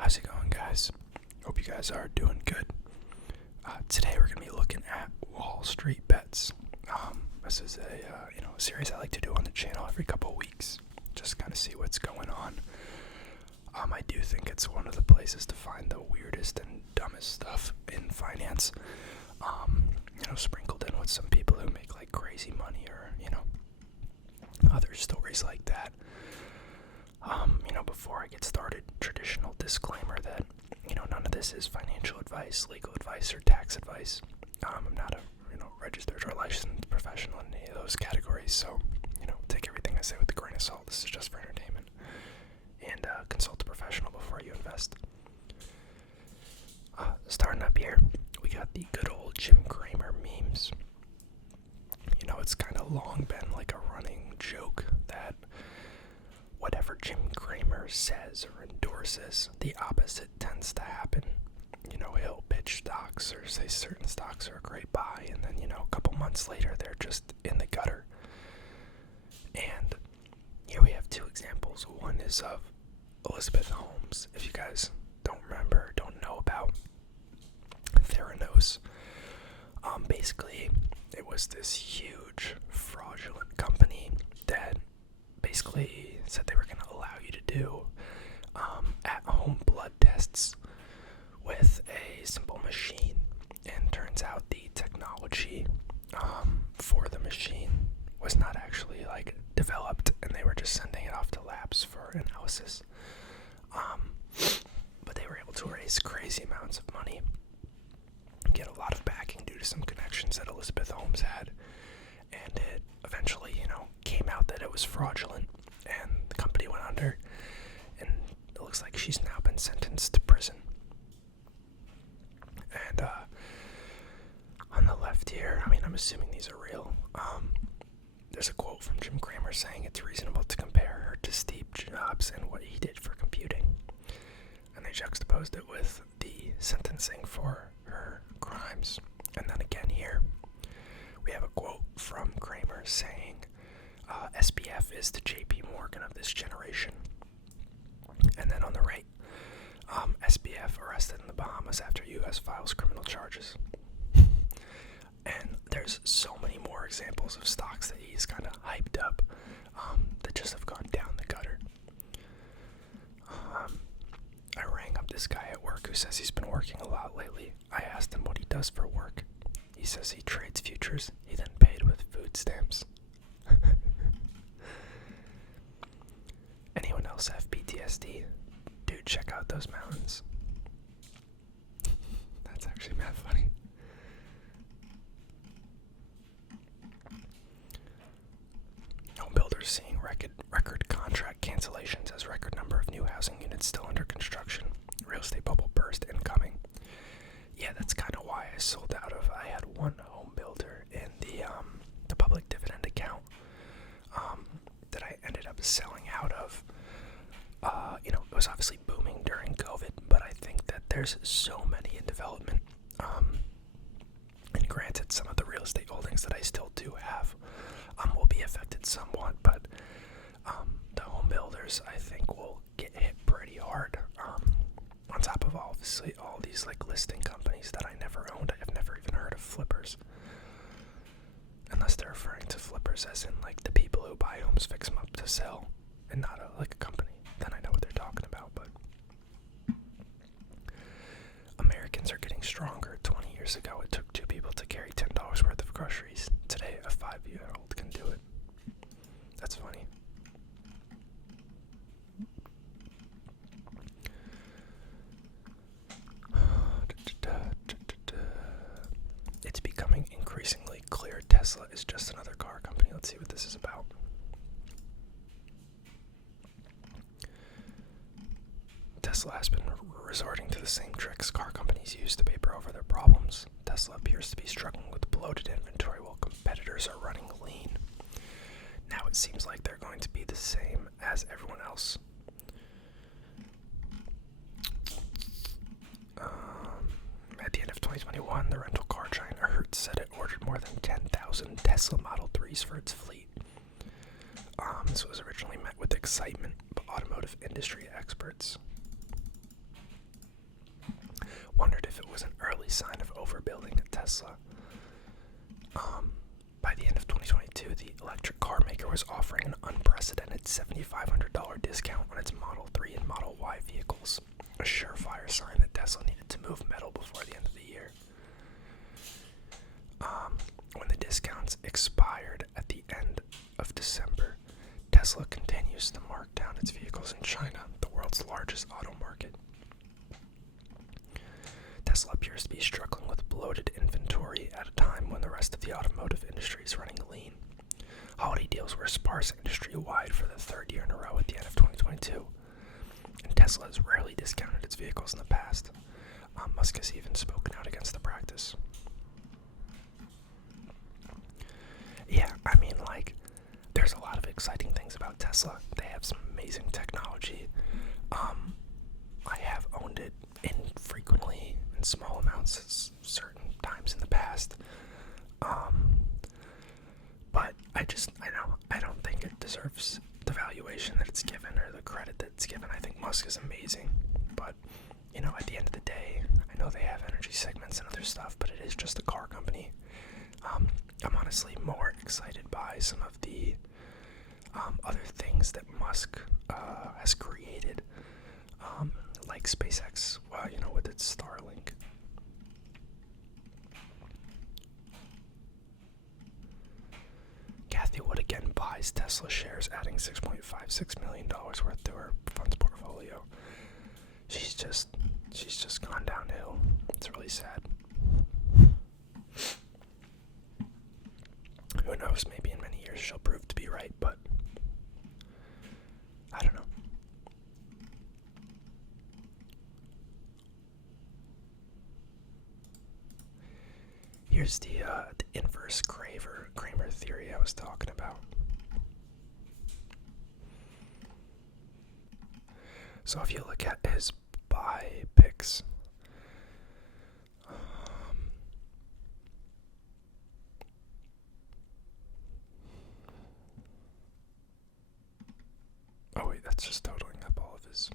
How's it going, guys? Hope you guys are doing good. Today we're going to be looking at WallStreetBets. This is a series I like to do on the channel every couple weeks, just kind of see what's going on. I do think it's one of the places to find the weirdest and dumbest stuff in finance. Sprinkled in with some people who make like crazy money, or other stories like that. Before I get started, traditional disclaimer that none of this is financial advice, legal advice, or tax advice. I'm not a registered or licensed professional in any of those categories, so take everything I say with a grain of salt. This is just for entertainment, and consult a professional before you invest. Starting up here, we got the good old Jim Cramer memes. It's kind of long been like a running joke that whatever Jim Cramer says or endorses, the opposite tends to happen. He'll pitch stocks or say certain stocks are a great buy, and then, a couple months later, they're just in the gutter. And here we have two examples. One is of Elizabeth Holmes. If you guys don't remember, don't know about Theranos, basically, it was this huge fraudulent company that basically said they were going to allow you to do at-home blood tests with a simple machine, and turns out the technology for the machine was not actually developed, and they were just sending it off to labs for analysis. But they were able to raise crazy amounts of money, get a lot of backing due to some connections that Elizabeth Holmes had, and it eventually, came out that it was fraudulent, and the company went under, and it looks like she's now been sentenced to prison. And on the left here, I'm assuming these are real. There's a quote from Jim Cramer saying it's reasonable to compare her to Steve Jobs and what he did for computing. And they juxtaposed it with the sentencing for her crimes. And then again here, we have a quote from Cramer saying, SBF is the JP Morgan of this generation. And then on the right, SBF arrested in the Bahamas after U.S. files criminal charges. And there's so many more examples of stocks that he's kind of hyped up that just have gone down the gutter. I rang up this guy at work who says he's been working a lot lately. I asked him what he does for work. He says he trades futures. He then paid with food stamps. Anyone else have PTSD? Dude, check out those mountains. That's actually mad funny. Home builders seeing record contract cancellations as record number of new housing units still under construction. Real estate bubble burst incoming. Yeah, that's kind of why I sold out of. I had one home builder in the public dividend account that I ended up selling out of. It was obviously booming during COVID, but I think that there's so many in development. And granted, some of the real estate holdings that I still do have will be affected somewhat, but the home builders, I think, will get hit pretty hard. On top of obviously all these listing companies that I never owned. I've never even heard of flippers. Unless they're referring to flippers as in the people who buy homes, fix them up to sell, and not a company. Then I know what they're talking about, but Americans are getting stronger. 20 years ago, it took two people to carry $10 worth of groceries. Today, a 5-year-old can do it. That's funny. It's becoming increasingly clear Tesla is just another car company. Let's see what this is about. Tesla has been resorting to the same tricks car companies use to paper over their problems. Tesla appears to be struggling with bloated inventory while competitors are running lean. Now it seems like they're going to be the same as everyone else. At the end of 2021, the rental car giant Hertz said it ordered more than 10,000 Tesla Model 3s for its fleet. This was originally met with excitement by automotive industry experts. wondered if it was an early sign of overbuilding at Tesla. By the end of 2022, the electric car maker was offering an unprecedented $7,500 discount on its Model 3 and Model Y vehicles, a surefire sign that Tesla needed to move metal before the end of the year. When the discounts expired at the end of December, Tesla continues to mark down its vehicles in China, the world's largest auto market. Tesla appears to be struggling with bloated inventory at a time when the rest of the automotive industry is running lean. Holiday deals were sparse industry-wide for the third year in a row at the end of 2022, and Tesla has rarely discounted its vehicles in the past. Musk has even spoken out against the practice. Yeah, I mean, there's a lot of exciting things about Tesla. They have some amazing technology. I have owned it infrequently in small amounts at certain times in the past. But I don't think it deserves the valuation that it's given or the credit that it's given. I think Musk is amazing. But, at the end of the day, I know they have energy segments and other stuff, but it is just a car company. I'm honestly more excited by some of the other things that Musk has created, like SpaceX, with its Starlink. Kathy Wood again buys Tesla shares, adding $6.56 million worth to her funds portfolio. She's just gone downhill. It's really sad. Who knows, maybe in many years she'll prove to be right, but I don't know. Here's the inverse Cramer theory I was talking about. So if you look at his buy picks, oh wait, that's just totaling up all of his.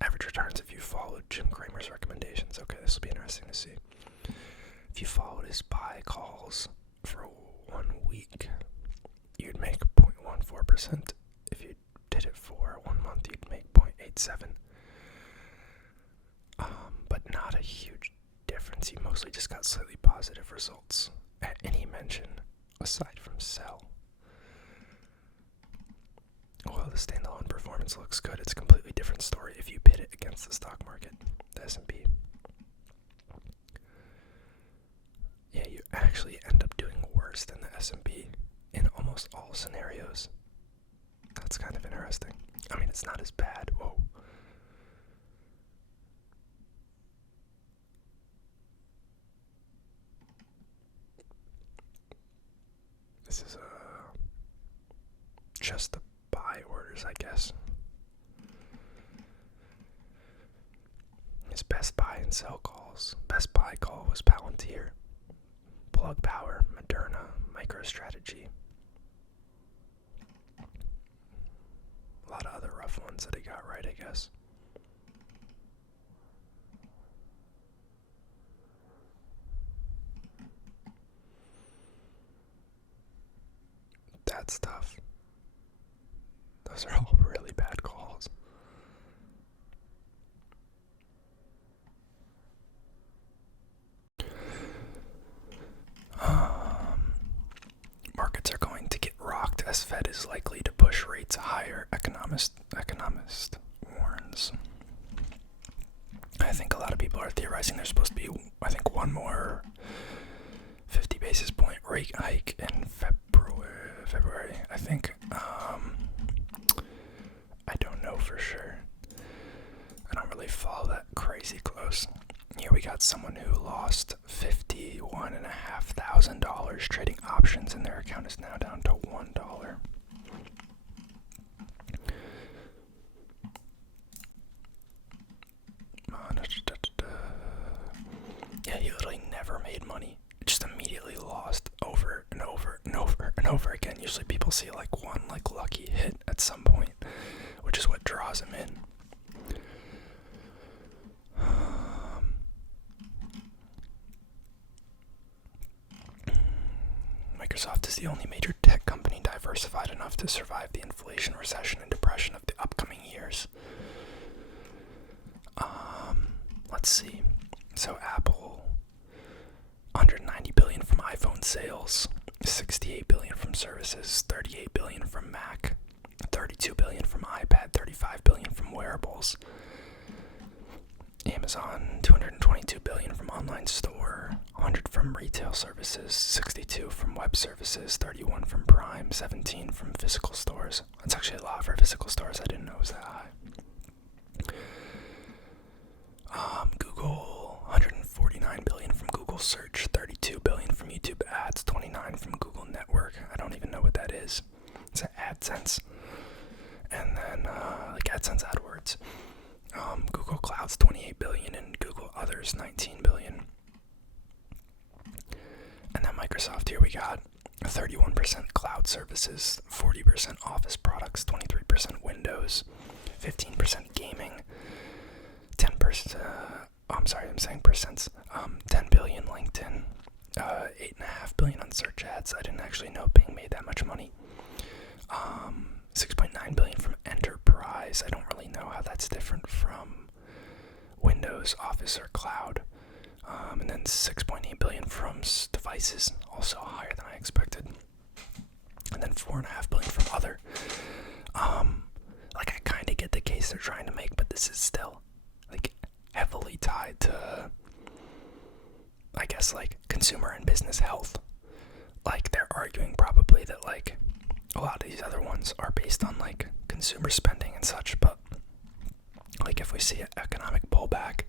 Average returns if you followed Jim Cramer's recommendations. Okay, this will be interesting to see. If you followed his buy calls for 1 week, you'd make 0.14%. If you did it for 1 month, you'd make 0.87. But not a huge difference. He mostly just got slightly positive results at any mention, aside from sell. Well, the standalone performance looks good. It's a completely different story if you pit it against the stock market, the S&P. Yeah, you actually end up doing worse than the S&P in almost all scenarios. That's kind of interesting. I mean, it's not as bad. Whoa. This is just the buy orders, I guess. His best buy and sell calls. Best buy call was Palantir, Plug Power, Moderna, MicroStrategy. A lot of other rough ones that he got right, I guess. That's tough. Those are all really bad calls. Markets are going to get rocked as Fed is likely to push rates higher, economist warns. I think a lot of people are theorizing there's supposed to be, one more 50 basis point rate hike in February. I think. I don't know for sure. I don't really follow that crazy close. Here we got someone who lost $51,500 trading options, and their account is now down to $1. Yeah, he literally never made money. Just immediately lost over and over and over and over again. Usually people see one lucky hit at some point which is what draws him in. Microsoft is the only major tech company diversified enough to survive the inflation, recession, and depression of the upcoming years. Let's see. So Apple, $190 billion from iPhone sales, $68 billion from services, $38 billion from Mac, $32 billion from iPad, $35 billion from wearables. Amazon, $222 billion from online store, $100 from retail services, $62 from web services, $31 from Prime, $17 from physical stores. That's actually a lot for physical stores. I didn't know it was that high. Google, $149 billion from Google Search, $32 billion from YouTube Ads, $29 from Google Network. I don't even know what that is. It's an AdSense. And then, like AdSense AdWords. Google Cloud's $28 billion and Google Others $19 billion. And then Microsoft here we got 31% cloud services, 40% office products, 23% Windows, 15% gaming, 10%, I'm sorry, I'm saying percents, 10 billion LinkedIn, 8.5 billion on search ads. I didn't actually know Bing made that much money. 6.9 billion from enterprise. I don't really know how that's different from Windows, Office, or cloud. And then 6.8 billion from devices, also higher than I expected. And then 4.5 billion from other. Like I kind of get the case they're trying to make, but this is still like heavily tied to, I guess, like consumer and business health. Like they're arguing probably that like a lot of these other ones are based on like consumer spending and such, but like if we see an economic pullback,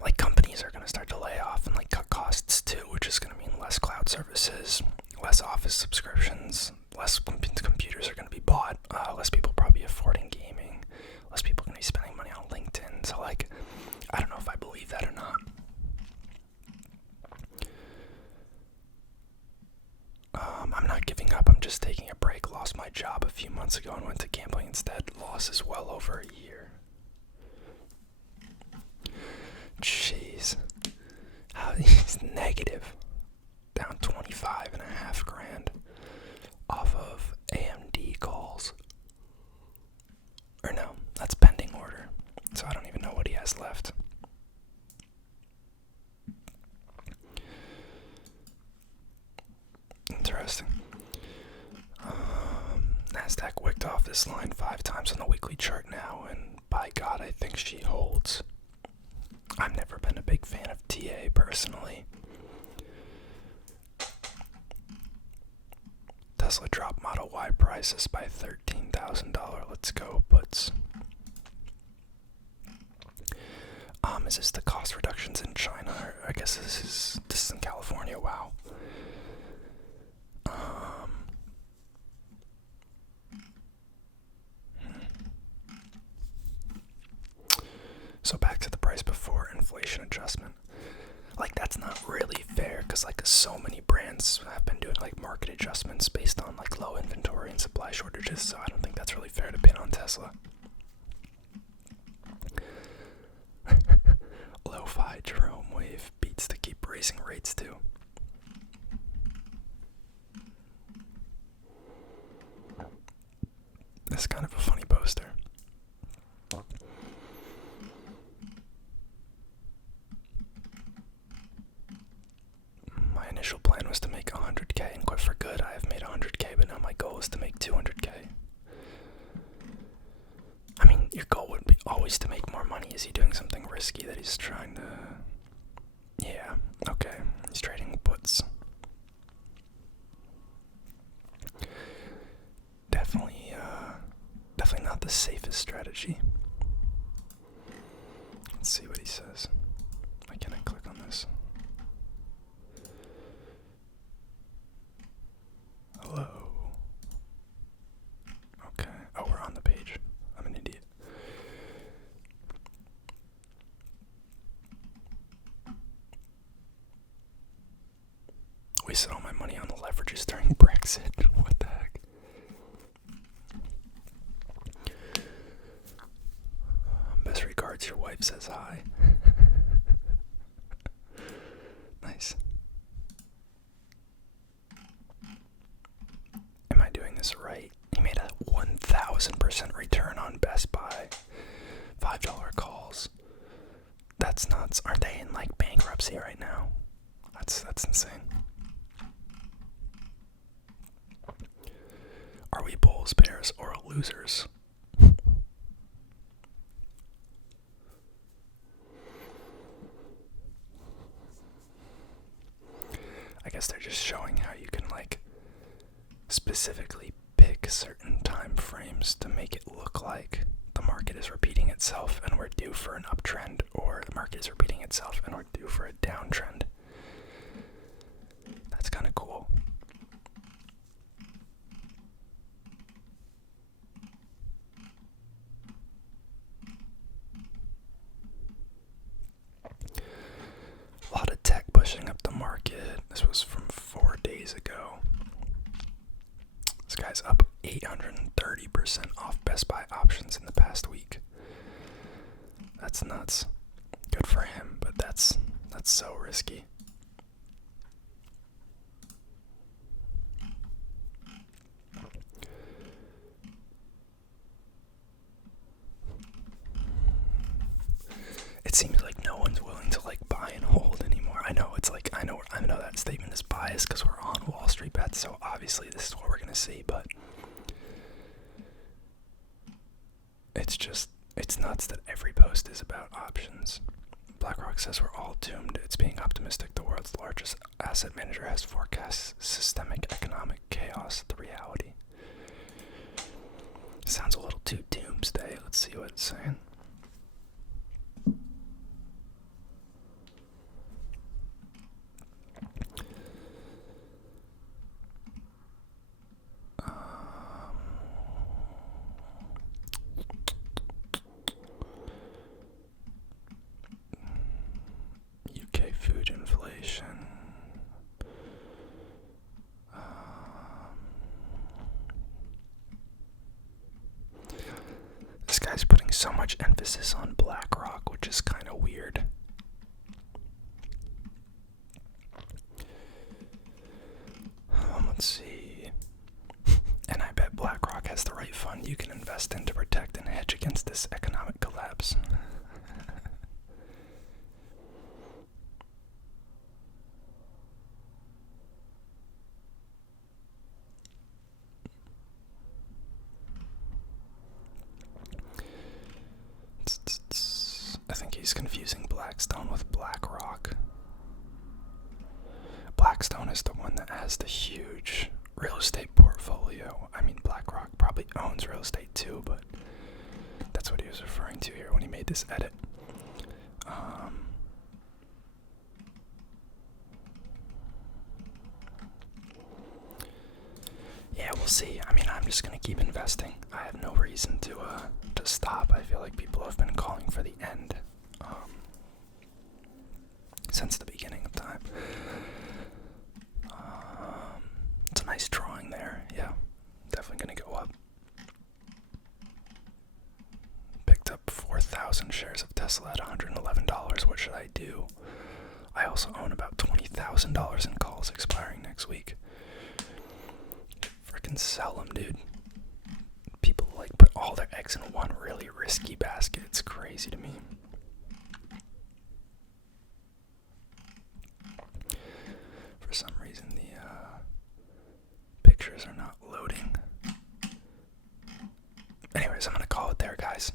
like companies are going to start to lay off and like cut costs too, which is going to mean less cloud services, less office subscriptions, less computers are going to be bought, less people probably affording gaming, less people going to be spending money on LinkedIn. So like, I don't know if I believe that or not. I'm not giving up. I'm just taking a break. Lost my job a few months ago and went to gambling instead. Loss is well over a year. Jeez. How he's negative. Down 25.5 grand off of AMD calls. Or no, that's pending order. So I don't even know what he has left. Interesting. Nasdaq wicked off this line 5 times on the weekly chart now, and by God, I think she holds. I've never been a big fan of TA personally. Tesla dropped Model Y prices by $13,000. Let's go, puts. Is this the cost reductions in China? Or I guess this is in California. Wow. So back to the price before inflation adjustment. Like that's not really fair because like so many brands have been doing like market adjustments based on like low inventory and supply shortages. So I don't think that's really fair to pin on Tesla. Lo-fi Jerome Wave beats to keep raising rates too. That's kind of a funny poster. My initial plan was to make 100K and quit for good. I have made 100K, but now my goal is to make 200K. I mean, your goal would be always to make more money. Is he doing something risky that he's trying to... Yeah, okay. He's trading puts. Definitely not the safest strategy. Let's see what he says. Why can't I click on this? Hello. Okay. Oh, we're on the page. I'm an idiot. Wasted all my money on the leverages during Brexit. What the heck? words, your wife says hi. Nice. Am I doing this right? He made a 1,000% return on Best Buy. $5 calls. That's nuts. Aren't they in like bankruptcy right now? That's insane. Are we bulls, bears, or losers? I guess they're just showing how you can like specifically pick certain time frames to make it look like the market is repeating itself and we're due for an uptrend, or the market is repeating itself and we're due for a downtrend. That's kind of cool. A lot of tech pushing up the market. This was from 4 days ago. This guy's up 830% off Best Buy options in the past week. That's nuts. Good for him, but that's so risky. It seems like no one's willing to like buy and hold anymore. I know that statement is biased because we're on WallStreetBets, so obviously this is what we're gonna see, but it's nuts that every post is about options. BlackRock says we're all doomed. It's being optimistic. The world's largest asset manager has forecast systemic economic chaos. The reality sounds a little too doomsday. Let's see what it's saying. UK food inflation. This guy's putting so much emphasis on BlackRock, which is kind of weird. Let's see. And I bet BlackRock has the right fund you can invest in to protect and hedge against this economic collapse. I think he's confusing Blackstone with BlackRock. Blackstone is the one that has the huge real estate portfolio. I mean, BlackRock probably owns real estate too, but that's what he was referring to here when he made this edit. Yeah, we'll see. I mean, I'm just gonna keep investing. I have no reason to stop. I feel like people have been calling for the end since the beginning of time. It's a nice drawing there. Yeah, definitely gonna go up. Picked up 4,000 shares of Tesla at $111. What should I do? I also own about $20,000 in calls expiring next week. Freaking sell them, dude. People like put all their eggs in one really risky basket. It's crazy to me. For some reason, the pictures are not loading. Anyways, I'm gonna call it there, guys.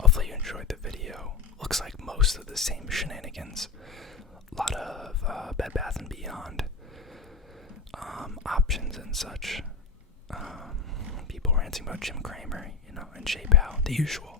Hopefully you enjoyed the video. Looks like most of the same shenanigans. A lot of Bed Bath & Beyond options and such. People ranting about Jim Cramer, and Jay Powell, the usual.